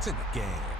points in the game.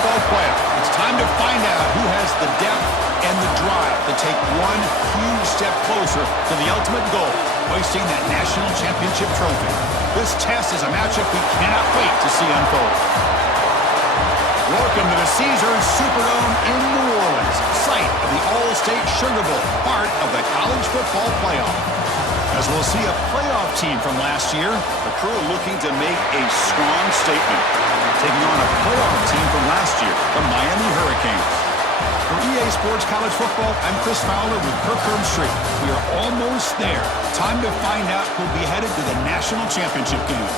Football Playoff. It's time to find out who has the depth and the drive to take one huge step closer to the ultimate goal, hoisting that national championship trophy. This test is a matchup we cannot wait to see unfold. Welcome to the Caesars Superdome in New Orleans, site of the All-State Sugar Bowl, part of the College Football Playoff. As we'll see a playoff team from last year, a crew looking to make a strong statement, taking on a playoff team from last year, the Miami Hurricanes. For EA Sports College Football, I'm Chris Fowler with Kirk Herbstreit. We are almost there. Time to find out who'll be headed to the national championship game.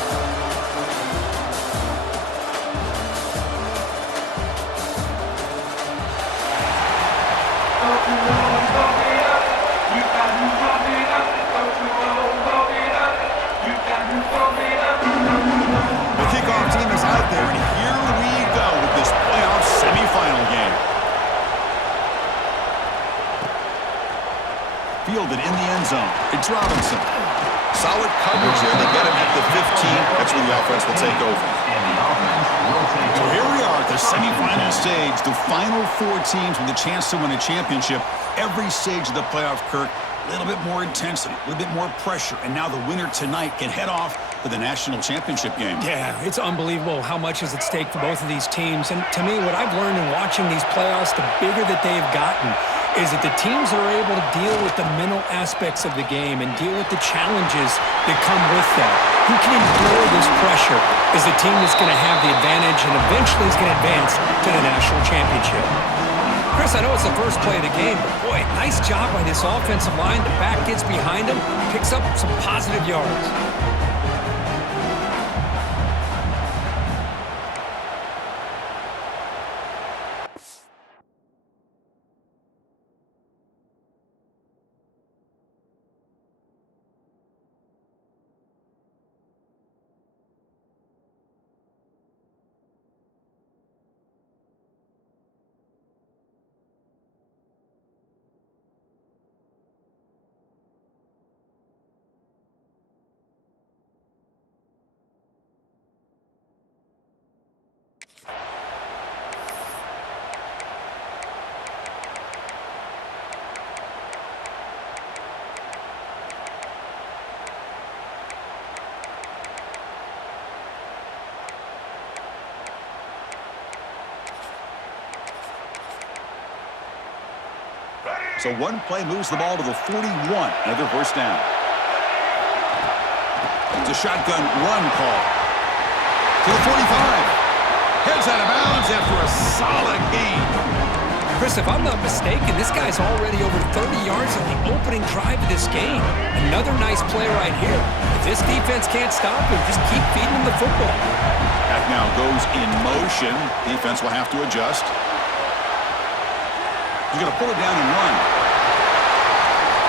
The kickoff team is out there, and here we go with this playoff semifinal game. Fielded in the end zone. It's Robinson. Solid coverage there. They get him at the 15. That's where the offense will take over. So here we are at the semifinal stage. The final four teams with a chance to win a championship. Every stage of the playoff, Kirk, a little bit more intensity, a little bit more pressure. And now the winner tonight can head off to the national championship game. Yeah, it's unbelievable how much is at stake for both of these teams. And to me, what I've learned in watching these playoffs, the bigger that they've gotten, is that the teams are able to deal with the mental aspects of the game and deal with the challenges that come with that. Who can endure this pressure is the team that's going to have the advantage and eventually is going to advance to the national championship. Chris, I know it's the first play of the game, but boy, nice job by this offensive line. The back gets behind him, picks up some positive yards. So one play moves the ball to the 41. Another first down. It's a shotgun run call. To the 45. Heads out of bounds after a solid game. Chris, if I'm not mistaken, this guy's already over 30 yards on the opening drive of this game. Another nice play right here. If this defense can't stop him, just keep feeding him the football. Back now goes in motion. Defense will have to adjust. He's going to pull it down and run.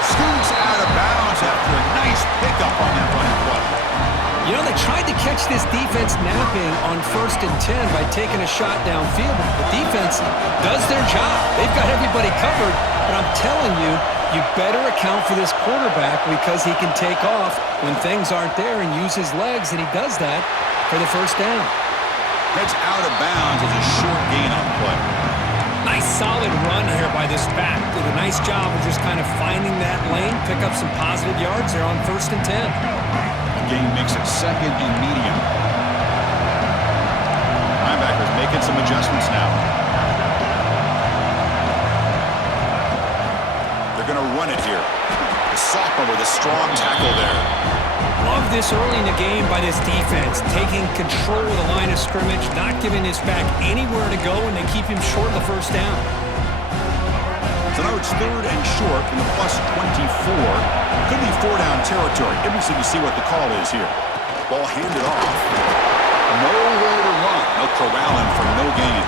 Scoots out of bounds after a nice pickup on that running play. You know, they tried to catch this defense napping on 1st and 10 by taking a shot downfield. The defense does their job. They've got everybody covered. But I'm telling you, you better account for this quarterback because he can take off when things aren't there and use his legs, and he does that for the first down. Heads out of bounds as a short gain on the play. Nice solid run here by this back. Did a nice job of just kind of finding that lane, pick up some positive yards there on 1st and 10. The game makes it 2nd and medium. Linebackers making some adjustments now. They're going to run it here. The sophomore with a strong tackle there. Love this early in the game by this defense, taking control of the line of scrimmage, not giving this back anywhere to go, and they keep him short of the first down. So now it's 3rd and short from the plus 24. Could be 4-down territory. Interesting to see what the call is here. Ball handed off. Nowhere to run. They'll corral him for no gain.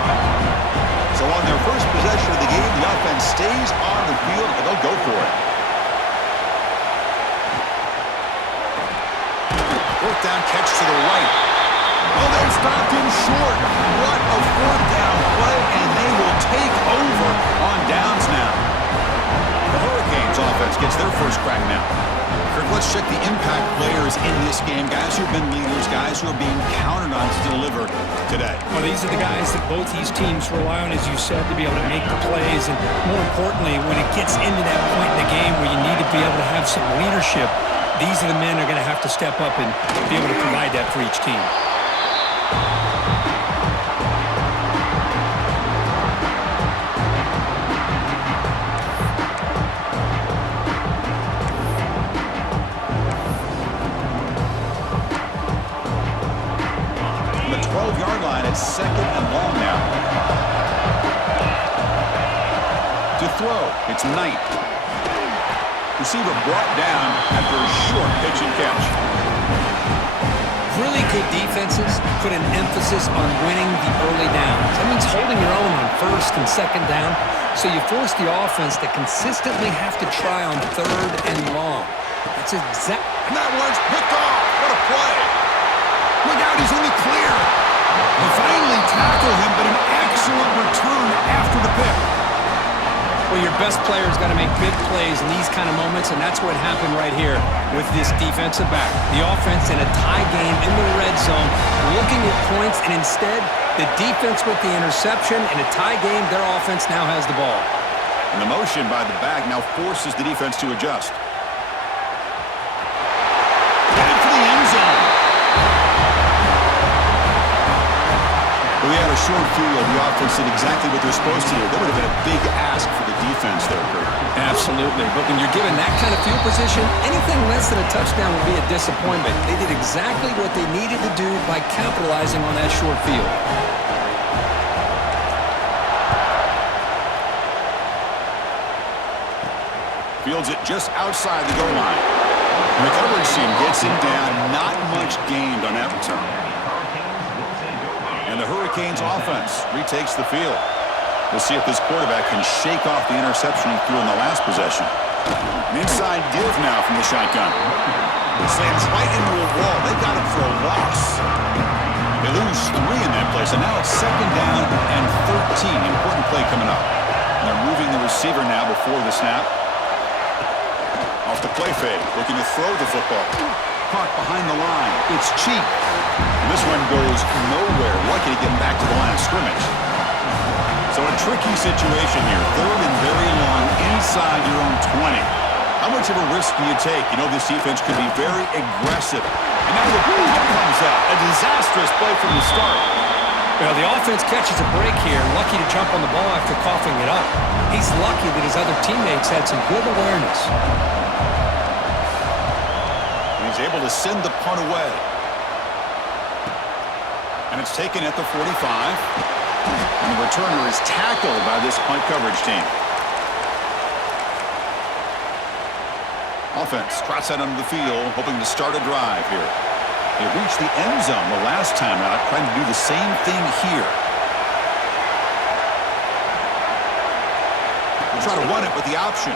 So on their first possession of the game, the offense stays on the field, and they'll go for it. Fourth down catch to the right. Oh, they stopped him short. What a 4th down play, and they will take over on downs now. The Hurricanes offense gets their first crack now. Kirk, let's check the impact players in this game, guys who have been leaders, guys who are being counted on to deliver today. Well, these are the guys that both these teams rely on, as you said, to be able to make the plays. And more importantly, when it gets into that point in the game where you need to be able to have some leadership, these are the men that are going to have to step up and be able to provide that for each team. From the 12-yard line, it's 2nd and long now. To throw, it's Knight. Receiver brought down after a short pitch and catch. Really good defenses put an emphasis on winning the early downs. That means holding your own on 1st and 2nd down, so you force the offense to consistently have to try on 3rd and long. That's exact. And that one's picked off. What a play. Look out, he's in the clear. They finally tackle him, but an excellent return after the pick. Well, your best player's got to make big plays in these kind of moments, and that's what happened right here with this defensive back. The offense in a tie game in the red zone, looking at points, and instead, the defense with the interception. In a tie game, their offense now has the ball. And the motion by the back now forces the defense to adjust. Headed for the end zone. Well, we had a short field. The offense did exactly what they're supposed to do. That would have been a big ask for the defense there, Kurt. Absolutely. But when you're given that kind of field position, anything less than a touchdown would be a disappointment. They did exactly what they needed to do by capitalizing on that short field. Fields it just outside the goal line. And the coverage team gets him down. Not much gained on that return. And the Hurricanes offense retakes the field. We'll see if this quarterback can shake off the interception he threw in the last possession. An inside give now from the shotgun. It slams right into a wall. They got him for a loss. They lose 3 in that place, and now it's 2nd down and 13. Important play coming up. And they're moving the receiver now before the snap. Off the play fake, looking to throw the football. Caught behind the line. It's cheap. And this one goes nowhere. Lucky to get back to the line of scrimmage. So a tricky situation here. 3rd and very long inside your own 20. How much of a risk do you take? You know this defense could be very aggressive. And now the ball comes out. A disastrous play from the start. Well, the offense catches a break here. Lucky to jump on the ball after coughing it up. He's lucky that his other teammates had some good awareness. He's able to send the punt away. And it's taken at the 45. And the returner is tackled by this punt coverage team. Offense trots out onto the field, hoping to start a drive here. They reached the end zone the last time out, trying to do the same thing here. They'll try to run it with the option.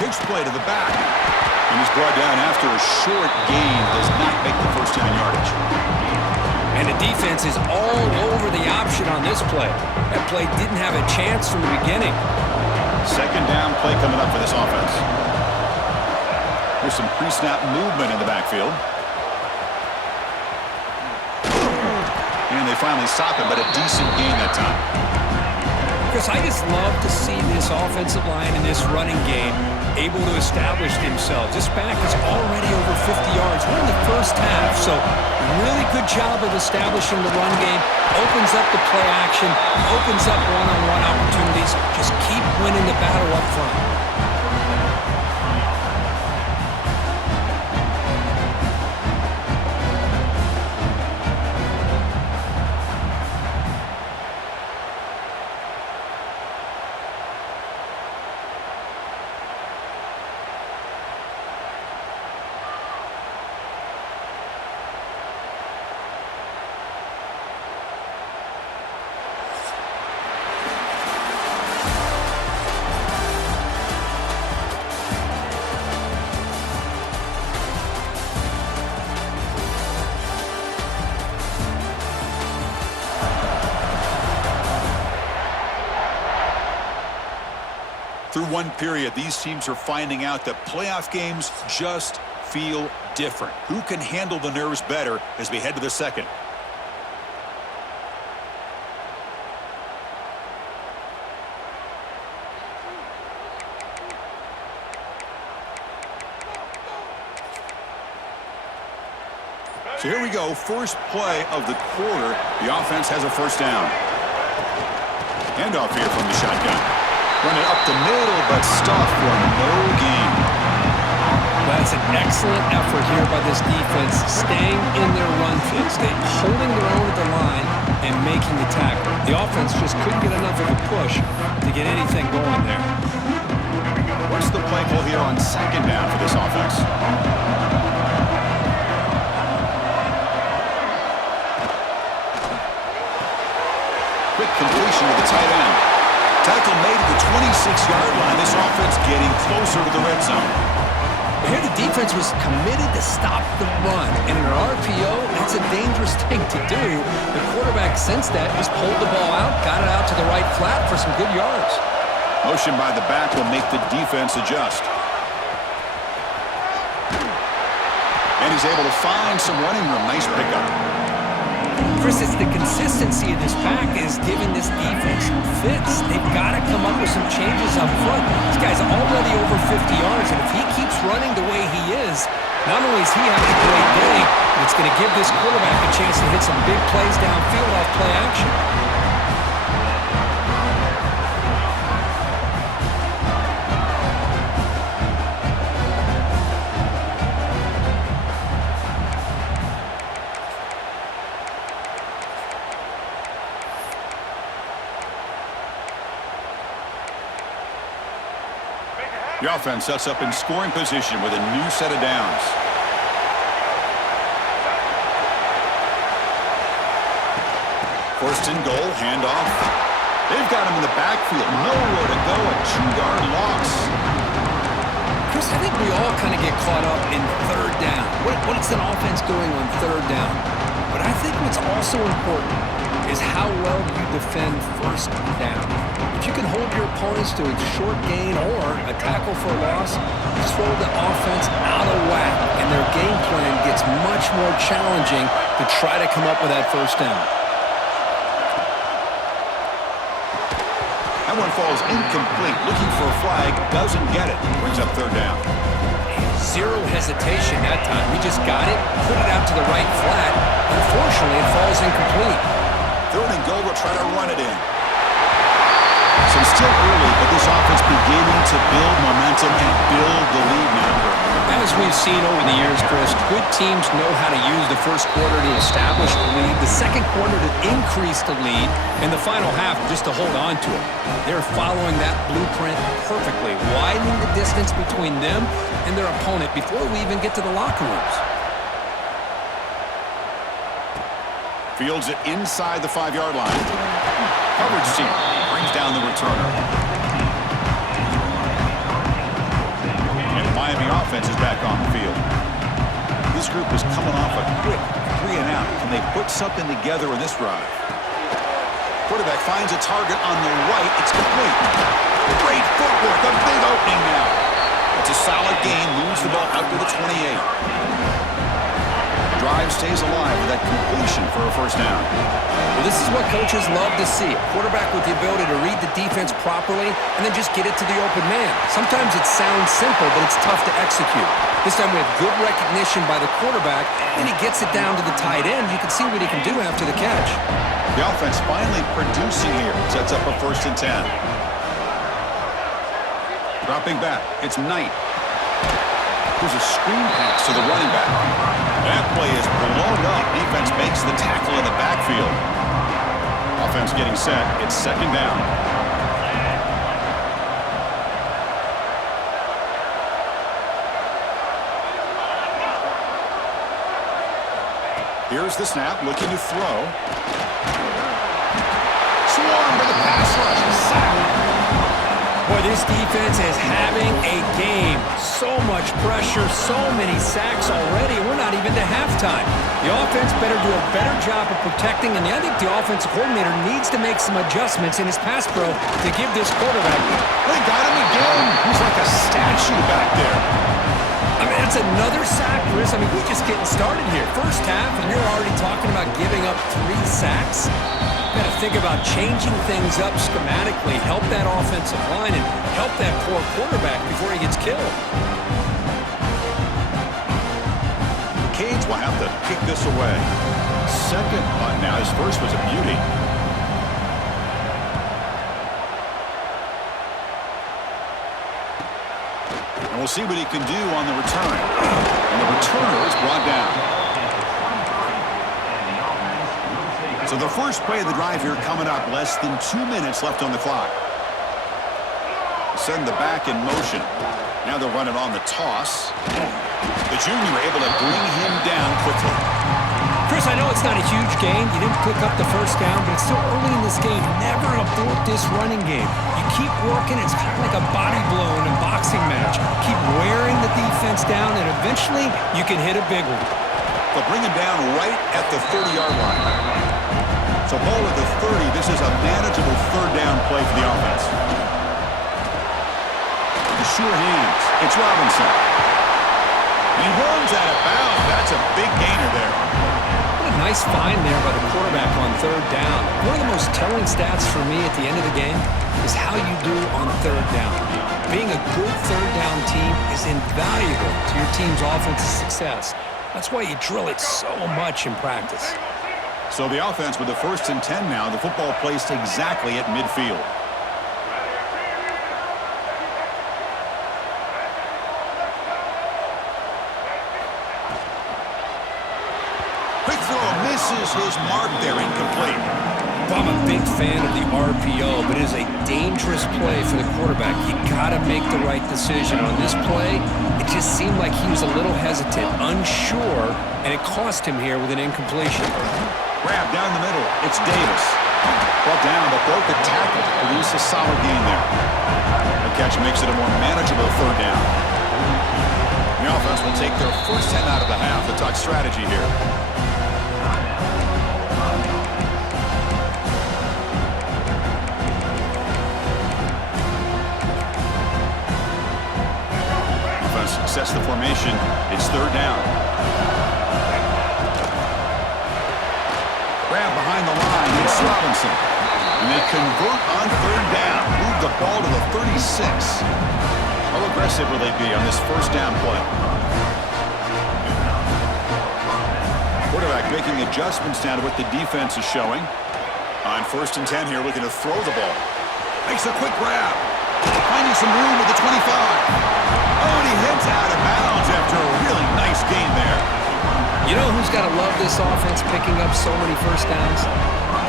Pitch play to the back. And he's brought down after a short gain. Does not make the first down yardage. And the defense is all over the option on this play. That play didn't have a chance from the beginning. 2nd down play coming up for this offense. There's some pre-snap movement in the backfield. And they finally stop him, but a decent gain that time. Chris, I just love to see this offensive line in this running game able to establish themselves. This back is already over 50 yards. We're in the first half, so really good job of establishing the run game. Opens up the play action, opens up one-on-one opportunities. Just keep winning the battle up front. Through one period, these teams are finding out that playoff games just feel different? Who can handle the nerves better as we head to the second? So here we go, first play of the quarter. The offense has a first down. Handoff here from the shotgun. Running up the middle, but stuffed for no gain. That's an excellent effort here by this defense, staying in their run fit, holding their own at the line and making the tackle. The offense just couldn't get enough of a push to get anything going there. What's the play call here on second down for this offense? Quick completion to the tight end. Tackle made at the 26-yard line. This offense getting closer to the red zone. Here the defense was committed to stop the run. And in an RPO, that's a dangerous thing to do. The quarterback sensed that, just pulled the ball out, got it out to the right flat for some good yards. Motion by the back will make the defense adjust. And he's able to find some running room. Nice pickup. Chris, it's the consistency of this back is giving this defense fits. They've got to come up with some changes up front. This guy's already over 50 yards, and if he keeps running the way he is, not only is he having a great day, but it's going to give this quarterback a chance to hit some big plays downfield off play action. The offense sets up in scoring position with a new set of downs. First and goal, handoff. They've got him in the backfield. Nowhere to go, a 2-yard loss. Chris, I think we all kind of get caught up in third down. What's an offense doing on third down? But I think what's also important is how well you defend first down. If you can hold your opponents to a short gain or a tackle for a loss, you throw the offense out of whack, and their game plan gets much more challenging to try to come up with that first down. That one falls incomplete. Looking for a flag, doesn't get it. Brings up third down. Zero hesitation that time. We just got it, put it out to the right flat. Unfortunately, it falls incomplete. Third and goal, we'll try to run it in. So it's still early, but this offense beginning to build momentum and build the lead now. As we've seen over the years, Chris, good teams know how to use the first quarter to establish the lead, the second quarter to increase the lead, and the final half just to hold on to it. They're following that blueprint perfectly, widening the distance between them and their opponent before we even get to the locker rooms. Fields it inside the 5-yard line. Coverage team brings down the returner. And the Miami offense is back on the field. This group is coming off a quick 3-and-out. Can they put something together in this drive? Quarterback finds a target on the right. It's complete. Great footwork. A big opening now. It's a solid gain. Moves the ball out to the 28. Drive stays alive with that completion for a first down. Well, this is what coaches love to see. A quarterback with the ability to read the defense properly and then just get it to the open man. Sometimes it sounds simple, but it's tough to execute. This time we have good recognition by the quarterback, and he gets it down to the tight end. You can see what he can do after the catch. The offense finally producing here. Sets up a first and 10. Dropping back. It's Knight. There's a screen pass to the running back. That play is blown up. Defense makes the tackle in the backfield. Offense getting set. It's second down. Here's the snap, looking to throw. Swarmed by the pass rush. Sack. Boy, this defense is having a game. So much pressure, so many sacks already. We're not even to halftime. The offense better do a better job of protecting, and I think the offensive coordinator needs to make some adjustments in his pass pro to give this quarterback. They got him again. He's like a statue back there. I mean, that's another sack, Chris. I mean, we're just getting started here. First half, and you're already talking about giving up 3 sacks. Got to think about changing things up schematically, help that offensive line, and help that poor quarterback before he gets killed. The Canes will have to kick this away. Second punt now. His first was a beauty. And we'll see what he can do on the return. And the returner is brought down. So the first play of the drive here coming up. Less than 2 minutes left on the clock. Send the back in motion. Now they'll run it on the toss. The junior able to bring him down quickly. Chris, I know it's not a huge gain. You didn't pick up the first down, but it's still early in this game. Never abort this running game. You keep working. It's kind of like a body blow in a boxing match. Keep wearing the defense down, and eventually you can hit a big one. They'll bring him down right at the 30-yard line. So ball at the 30. This is a manageable third down play for the offense. The sure hands. It's Robinson. He runs out of bounds. That's a big gainer there. What a nice find there by the quarterback on third down. One of the most telling stats for me at the end of the game is how you do on third down. Being a good third down team is invaluable to your team's offensive success. That's why you drill it so much in practice. So the offense with the 1st and 10 now. The football placed exactly at midfield. Quick throw misses his mark there, incomplete. I'm a big fan of the RPO, but it is a dangerous play for the quarterback. You got to make the right decision. On this play, it just seemed like he was a little hesitant, unsure, and it cost him here with an incompletion. Grab down the middle. It's Davis. Brought down, but broke the tackle to produce a solid gain there. The catch makes it a more manageable third down. The offense will take their first 10 out of the half. The talk strategy here. Offense sets the formation. It's third down. Grab behind the line. It's Robinson. And they convert on third down. Move the ball to the 36. How aggressive will they be on this first down play? Quarterback making adjustments now to what the defense is showing. On 1st and 10 here, looking to throw the ball. Makes a quick grab. Finding some room at the 25. Oh, and he heads out of bounds after a really nice gain there. You know who's got to love this offense picking up so many first downs?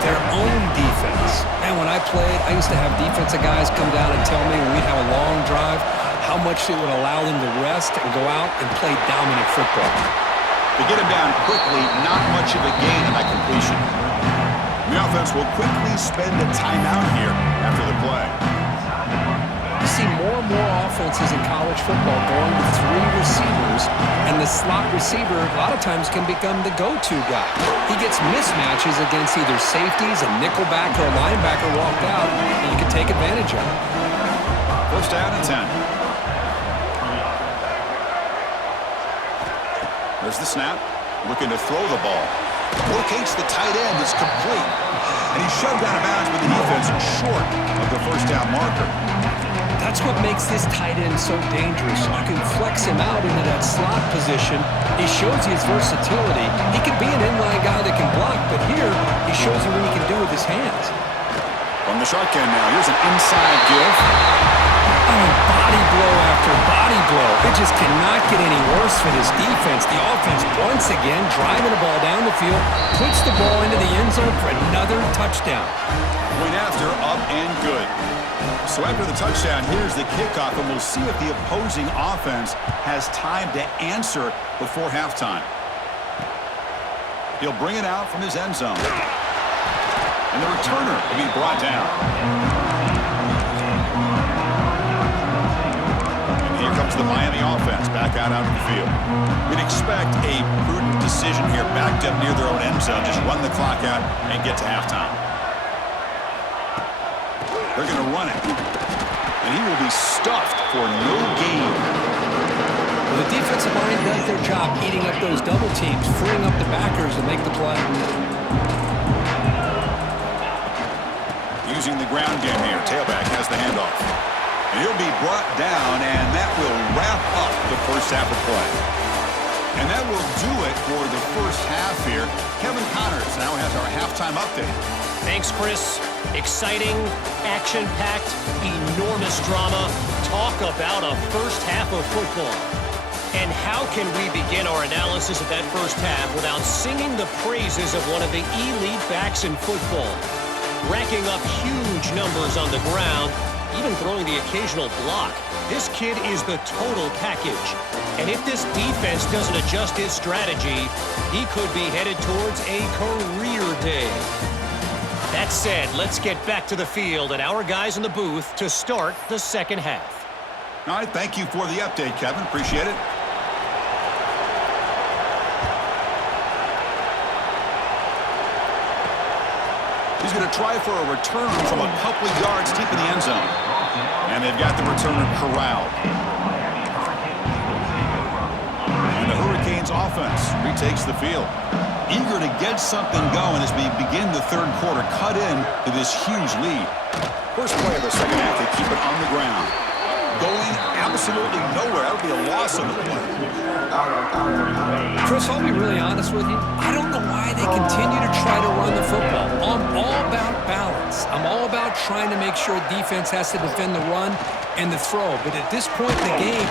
Their own defense. Man, when I played, I used to have defensive guys come down and tell me when we'd have a long drive how much it would allow them to rest and go out and play dominant football. To get him down quickly, not much of a gain on that completion. The offense will quickly spend a timeout here after the play. You see more and more offenses in college football going with 3 receivers, and the slot receiver a lot of times can become the go-to guy. He gets mismatches against either safeties, a nickelback, or a linebacker walked out, and you can take advantage of it. First down and 10. There's the snap. Looking to throw the ball. Locates the tight end. It's complete. And he's shoved out of bounds with the defense short of the first down marker. That's what makes this tight end so dangerous. You can flex him out into that slot position. He shows you his versatility. He could be an inline guy that can block, but here he shows you what he can do with his hands. From the shotgun now, here's an inside give. I mean, body blow after body blow. It just cannot get any worse for this defense. The offense, once again, driving the ball down the field, puts the ball into the end zone for another touchdown. Point after, up and good. So after the touchdown, here's the kickoff, and we'll see if the opposing offense has time to answer before halftime. He'll bring it out from his end zone. And the returner will be brought down. And here comes the Miami offense back out onto the field. We'd expect a prudent decision here, backed up near their own end zone. Just run the clock out and get to halftime. They're going to run it. And he will be stuffed for no gain. Well, the defensive line does their job eating up those double teams, freeing up the backers to make the play. Using the ground game here. Tailback has the handoff. And he'll be brought down, and that will wrap up the first half of play. And that will do it for the first half here. Kevin Connors now has our halftime update. Thanks, Chris. Exciting, action-packed, enormous drama. Talk about a first half of football. And how can we begin our analysis of that first half without singing the praises of one of the elite backs in football? Racking up huge numbers on the ground, even throwing the occasional block. This kid is the total package. And if this defense doesn't adjust his strategy, he could be headed towards a career day. That said, let's get back to the field and our guys in the booth to start the second half. All right, thank you for the update, Kevin. Appreciate it. He's going to try for a return from a couple of yards deep in the end zone. And they've got the returner corralled. And the Hurricanes offense retakes the field. Eager to get something going as we begin the third quarter. Cut in to this huge lead. First play of the second half, they keep it on the ground. Going absolutely nowhere. That would be a loss on the play. Chris, I'll be really honest with you. I don't know why they continue to try to run the football. I'm all about balance. I'm all about trying to make sure defense has to defend the run and the throw. But at this point in the game,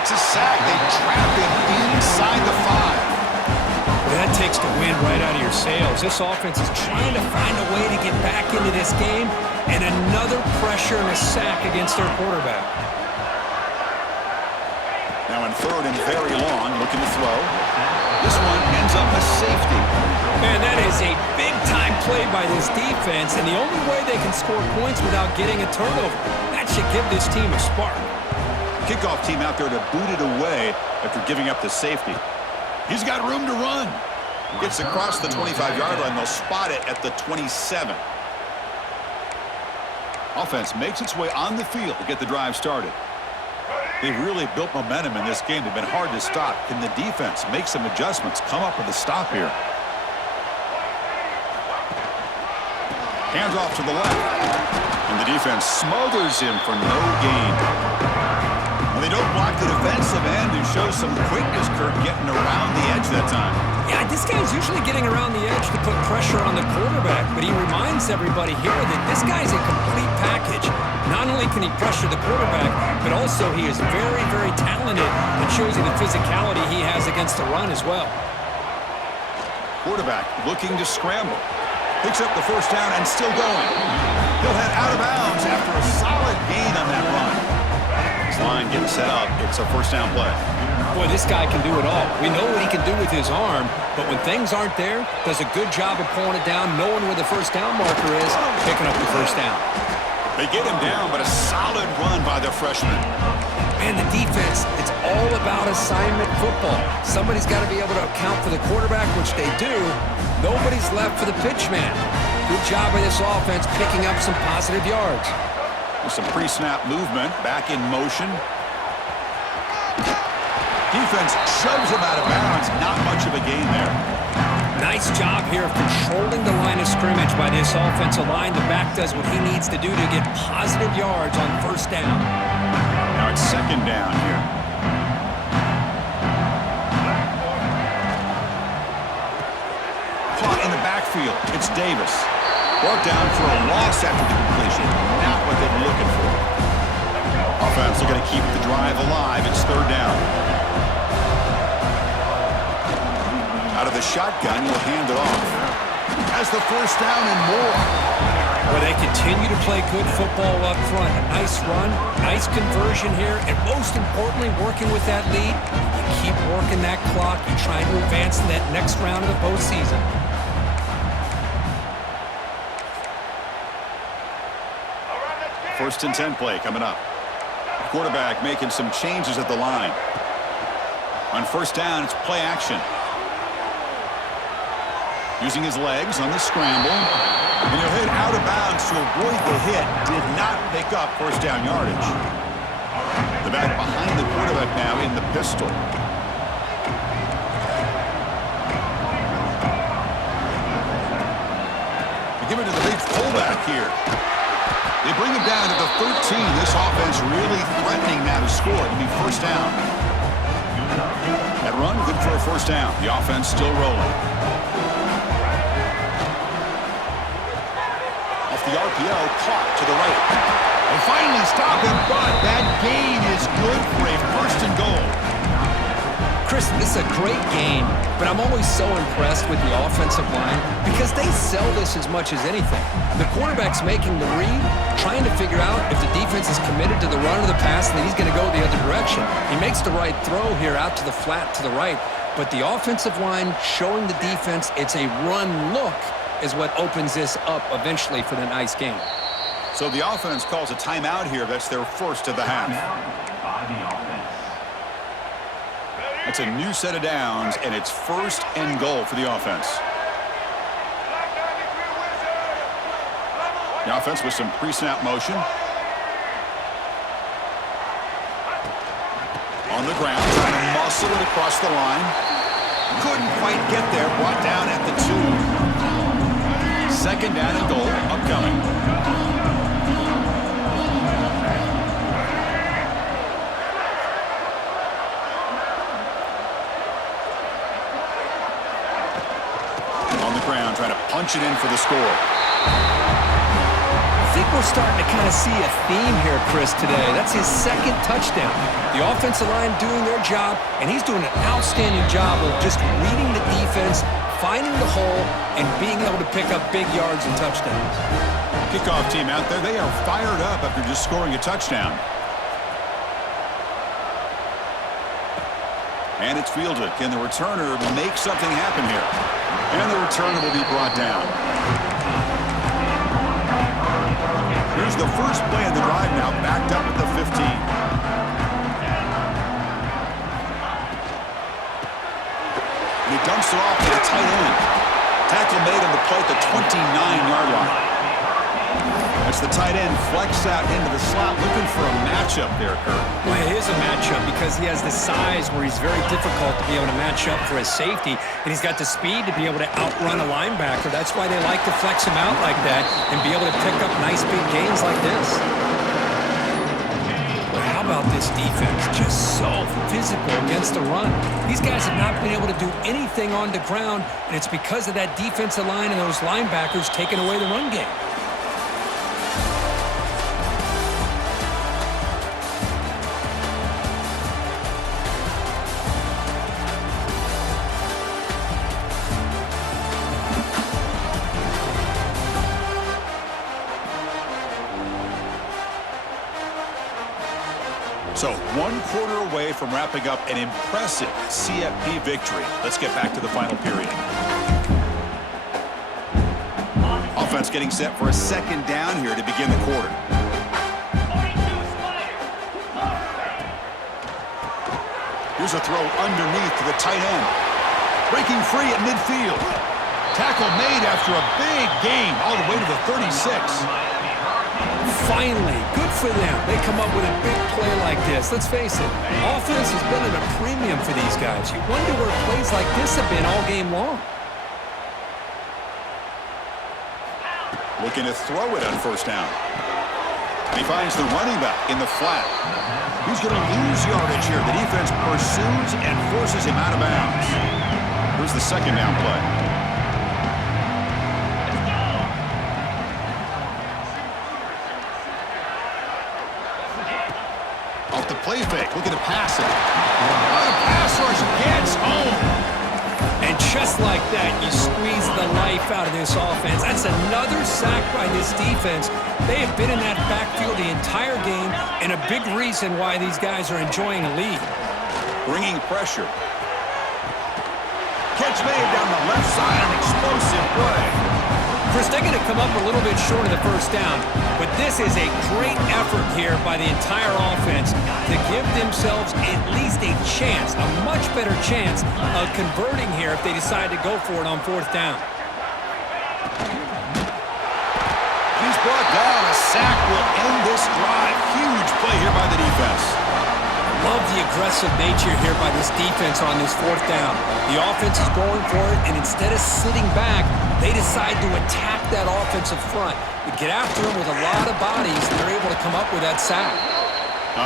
it's a sack. They trap him inside the 5. That takes the wind right out of your sails. This offense is trying to find a way to get back into this game, and another pressure and a sack against their quarterback. Now in third and very long, looking to throw. This one ends up a safety. Man, that is a big-time play by this defense, and the only way they can score points without getting a turnover. That should give this team a spark. Kickoff team out there to boot it away after giving up the safety. He's got room to run. Gets across the 25-yard line. They'll spot it at the 27. Offense makes its way on the field to get the drive started. They've really built momentum in this game. They've been hard to stop. Can the defense make some adjustments, come up with a stop here? Hands off to the left. And the defense smothers him for no gain. They don't block the defensive end and show some quickness, Kirk, getting around the edge that time. Yeah, this guy's usually getting around the edge to put pressure on the quarterback, but he reminds everybody here that this guy's a complete package. Not only can he pressure the quarterback, but also he is very, very talented and shows you the physicality he has against the run as well. Quarterback looking to scramble. Picks up the first down and still going. He'll head out of bounds after a solid gain on that run. Line getting set up. It's a first down play. Boy, this guy can do it all. We know what he can do with his arm, but when things aren't there, does a good job of pulling it down, knowing where the first down marker is, picking up the first down. They get him down, but a solid run by the freshman. Man, the defense, it's all about assignment football. Somebody's got to be able to account for the quarterback, which they do. Nobody's left for the pitch man. Good job by this offense picking up some positive yards. With some pre-snap movement, back in motion. Defense shoves him out of bounds. Not much of a gain there. Nice job here of controlling the line of scrimmage by this offensive line. The back does what he needs to do to get positive yards on first down. Now it's second down here. Caught in the backfield. It's Davis. Brought down for a loss after the completion. Not what they were looking for. Offense looking to keep the drive alive. It's third down. Out of the shotgun, he'll hand it off. Has the first down and more. Well, they continue to play good football up front. A nice run, nice conversion here, and most importantly, working with that lead, you keep working that clock. You're trying to advance in that next round of the postseason. First and 10 play coming up. Quarterback making some changes at the line. On first down, it's play action. Using his legs on the scramble. And he'll hit out of bounds to avoid the hit. Did not pick up first down yardage. The back behind the quarterback now in the pistol. They give it to the big fullback here. They bring it down to the 13. This offense really threatening now to score. It'll be first down. That run, good for a first down. The offense still rolling. Off the RPO, caught to the right. They finally stop him, but that gain is good for a first and goal. Chris, this is a great game, but I'm always so impressed with the offensive line because they sell this as much as anything. The quarterback's making the read, trying to figure out if the defense is committed to the run or the pass, and then he's going to go the other direction. He makes the right throw here out to the flat to the right, but the offensive line showing the defense it's a run look is what opens this up eventually for the nice game. So the offense calls a timeout here. That's their first of the half. That's a new set of downs, and it's first and goal for the offense. The offense with some pre-snap motion. On the ground, trying to muscle it across the line. Couldn't quite get there, brought down at the 2. Second down and goal, upcoming. Trying to punch it in for the score. I think we're starting to kind of see a theme here, Chris, today. That's his second touchdown. The offensive line doing their job, and he's doing an outstanding job of just reading the defense, finding the hole, and being able to pick up big yards and touchdowns. Kickoff team out there, they are fired up after just scoring a touchdown. And it's fielded. Can the returner make something happen here? And the returner will be brought down. Here's the first play of the drive now, backed up at the 15. And he dumps it off to the tight end. Tackle made on the play at the 29-yard line. As the tight end flex out into the slot, looking for a matchup there, Kurt. Well, it is a matchup because he has the size where he's very difficult to be able to match up for his safety, and he's got the speed to be able to outrun a linebacker. That's why they like to flex him out like that and be able to pick up nice big gains like this. But how about this defense? Just so physical against the run. These guys have not been able to do anything on the ground, and it's because of that defensive line and those linebackers taking away the run game. So 1 quarter away from wrapping up an impressive CFP victory. Let's get back to the final period. Offense getting set for a second down here to begin the quarter. Here's a throw underneath to the tight end. Breaking free at midfield. Tackle made after a big gain all the way to the 36. Finally, good for them. They come up with a big play like this. Let's face it, offense has been at a premium for these guys. You wonder where plays like this have been all game long. Looking to throw it on first down. He finds the running back in the flat. He's going to lose yardage here. The defense pursues and forces him out of bounds. Here's the second down play. Off the play fake, looking to pass it. Oh, the pass rush gets home. And just like that, you squeeze the life out of this offense. That's another sack by this defense. They have been in that backfield the entire game, and a big reason why these guys are enjoying a lead. Bringing pressure. Catch made down the left side, an explosive play. Chris, they're going to come up a little bit short of the first down, but this is a great effort here by the entire offense to give themselves at least a chance, a much better chance of converting here if they decide to go for it on fourth down. He's brought down. A sack will end this drive. huge play here by the defense. Love the aggressive nature here by this defense on this fourth down. The offense is going for it, and instead of sitting back, they decide to attack that offensive front. They get after them with a lot of bodies, and they're able to come up with that sack.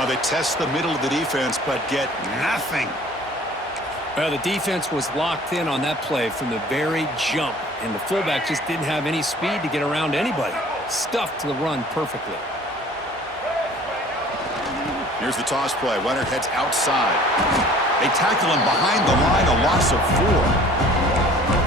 They test the middle of the defense, but get nothing. Well, the defense was locked in on that play from the very jump, and the fullback just didn't have any speed to get around anybody. Stuffed the run perfectly. Here's the toss play. Leonard heads outside. They tackle him behind the line, a loss of 4.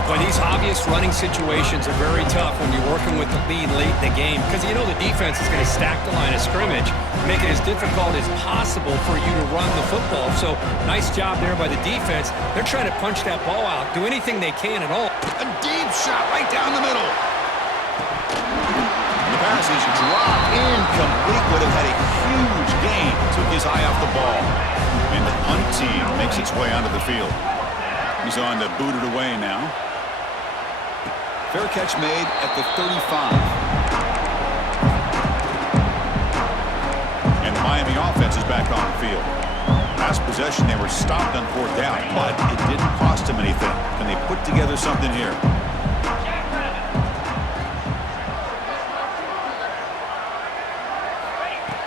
Boy, these obvious running situations are very tough when you're working with the lead late in the game because you know the defense is going to stack the line of scrimmage, make it as difficult as possible for you to run the football. So, nice job there by the defense. They're trying to punch that ball out, do anything they can at all. A deep shot right down the middle. The pass is dropped incomplete. Would have had a huge gain. Took his eye off the ball. And the punt team makes its way onto the field. He's on to boot it away now. Fair catch made at the 35. And the Miami offense is back on the field. Last possession, they were stopped on 4th down, but it didn't cost them anything. And they put together something here.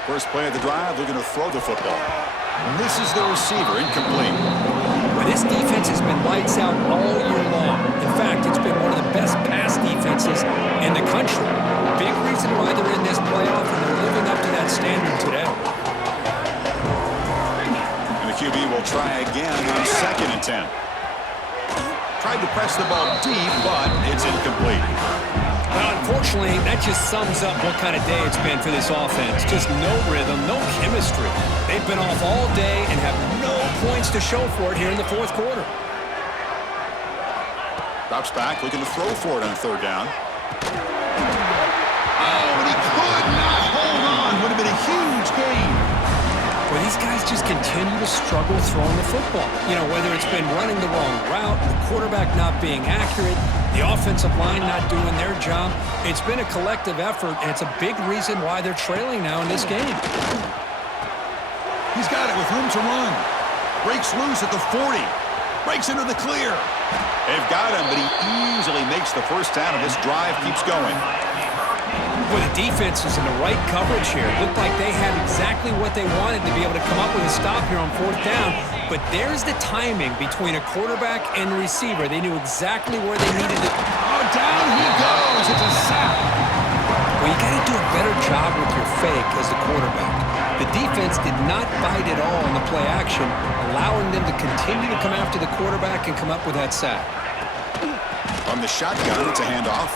First play of the drive, they're going to throw the football. Misses the receiver, incomplete. Well, this defense has been lights out all year long. In fact, it's been one of the best pass defenses in the country. Big reason why they're in this playoff, and they're living up to that standard today. And the QB will try again on 2nd and 10. Tried to press the ball deep, but it's incomplete. Well, unfortunately, that just sums up what kind of day it's been for this offense. Just no rhythm, no chemistry. They've been off all day and have no points to show for it here in the 4th quarter. Drops back, looking to throw for it on 3rd down. Oh, and he could not hold on. Would have been a huge gain. Well, these guys just continue to struggle throwing the football. You know, whether it's been running the wrong route, the quarterback not being accurate, the offensive line not doing their job. It's been a collective effort, and it's a big reason why they're trailing now in this game. He's got it with room to run. Breaks loose at the 40. Breaks into the clear. They've got him, but he easily makes the first down, and this drive keeps going. Well, the defense was in the right coverage here. It looked like they had exactly what they wanted to be able to come up with a stop here on 4th down. But there's the timing between a quarterback and the receiver. They knew exactly where they needed to. Oh, down he goes. It's a sack. Well, you got to do a better job with your fake as the quarterback. The defense did not bite at all in the play action, allowing them to continue to come after the quarterback and come up with that sack. On the shotgun, it's a handoff.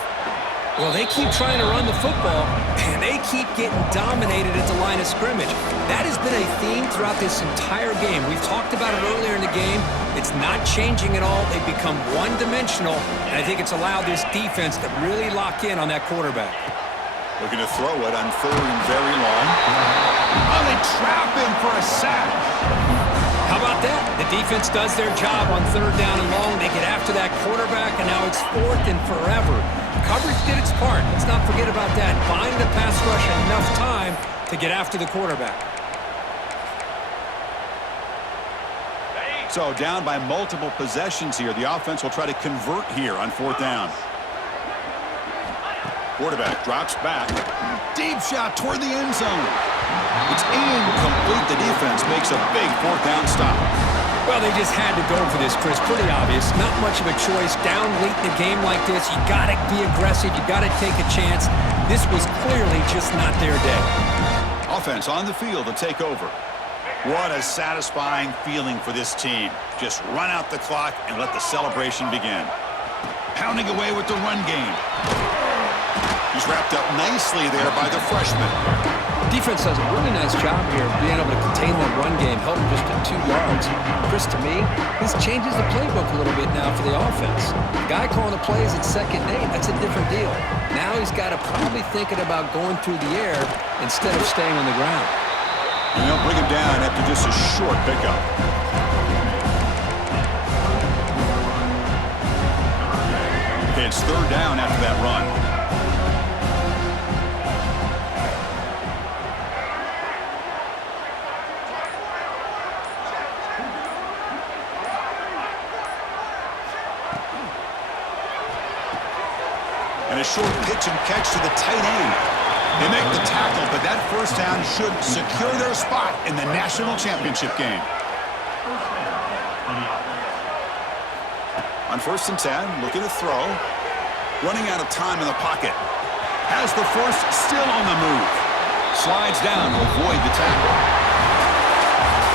Well, they keep trying to run the football, and they keep getting dominated at the line of scrimmage. That has been a theme throughout this entire game. We've talked about it earlier in the game. It's not changing at all. They've become one-dimensional, and I think it's allowed this defense to really lock in on that quarterback. Looking to throw it on 3rd and very long. Oh, they trap him for a sack. How about that? The defense does their job on 3rd down and long. They get after that quarterback, and now it's 4th and forever. Coverage did its part. Let's not forget about that. Buying the pass rush enough time to get after the quarterback. So down by multiple possessions here. The offense will try to convert here on 4th down. Quarterback drops back. Deep shot toward the end zone. It's incomplete. The defense makes a big 4th down stop. Well, they just had to go for this, Chris. Pretty obvious. Not much of a choice. Down late in a game like this, you got to be aggressive. You got to take a chance. This was clearly just not their day. Offense on the field to take over. What a satisfying feeling for this team. Just run out the clock and let the celebration begin. Pounding away with the run game. He's wrapped up nicely there by the freshman. Defense does a really nice job here of being able to contain that run game, held him just at 2 yards. Chris, to me, this changes the playbook a little bit now for the offense. The guy calling the plays at 2nd and 8, that's a different deal. Now he's got to probably thinking about going through the air instead of staying on the ground. And they'll bring him down after just a short pickup. It's 3rd down after that run. short pitch and catch to the tight end. They make the tackle, but that first down should secure their spot in the national championship game. On 1st and 10, looking to throw. Running out of time in the pocket. Has the force still on the move. Slides down to avoid the tackle.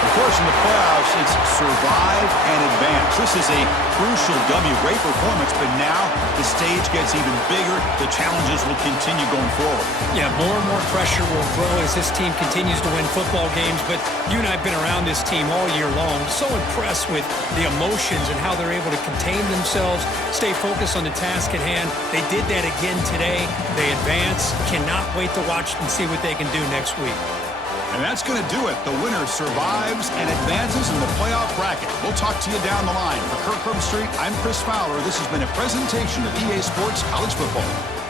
Of course, in the playoffs, it's survive and advance. This is a crucial W. Great performance, but now the stage gets even bigger. The challenges will continue going forward. Yeah, more and more pressure will grow as this team continues to win football games, but you and I have been around this team all year long. So impressed with the emotions and how they're able to contain themselves, stay focused on the task at hand. They did that again today. They advance. Cannot wait to watch and see what they can do next week. And that's going to do it. The winner survives and advances in the playoff bracket. We'll talk to you down the line. For Kirk Herbstreit, I'm Chris Fowler. This has been a presentation of EA Sports College Football.